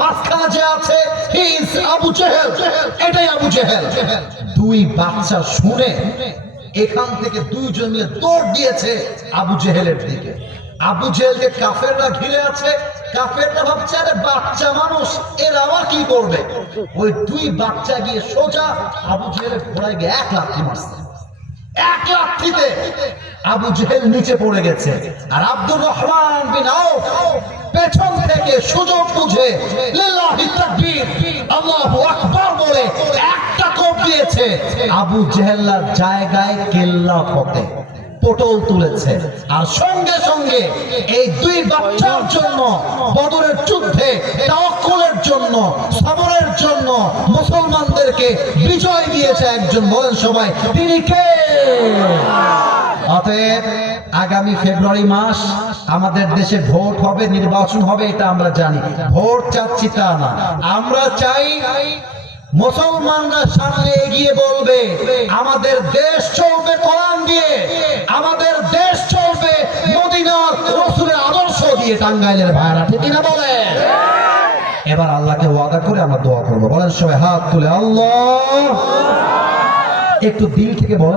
মাঝখানে যে আছে হি ইজ আবু জেহেল, এটাই আবু জেহেল। দুই বাচ্চা শুনে এখান থেকে দুইজন মিলে দৌড় দিয়েছে আবু জেহেলের দিকে। আবু জেহেলকে কাফেররা ঘিরে আছে, কাফেররা ভাবছে আরে বাচ্চা মানুষ, এর আবার কি করবে। ওই দুই বাচ্চা গিয়ে সোজা আবু জেহেলের ঘোড়ায় গিয়ে এক লাথি মারছে। এক লাথিতে আবু জেহেল নিচে পড়ে গেছে। আর আব্দুর রহমান বিন আউফ পেছন থেকে সুযোগ বুঝে লিল্লাহি তাকবীর আল্লাহু আকবার বলে একটা কোপ দিয়েছে। আবু জেহেলের জায়গায় কেল্লা ফতে পটল তুলেছে। আর সঙ্গে সঙ্গে এই দুই বাচ্চার জন্য বদরের যুদ্ধে তাওয়াক্কুলের জন্য, সবরের জন্য মুসলমানদেরকে বিজয় দিয়েছে একজন। বলেন সবাই তিনি কে? অতএব আগামী ফেব্রুয়ারি মাস আমাদের দেশে ভোট হবে, নির্বাচন হবে, এটা আমরা জানি। ভোট চাচ্ছি তা না, আমরা চাই মুসলমানরা সামনে এগিয়ে বলবে আমাদের দেশ চলবে কোরআন দিয়ে, আমাদের দেশ চলবে মদিনার রাসূলের আদর্শ দিয়ে। টাঙ্গাইলের ভাইরা ঠিক কিনা বলে? এবার আল্লাহকে ওয়াদা করে আমরা দোয়া করবো। বলেন সবাই হাত তুলে আল্লাহ, একটু দিল থেকে বলেন।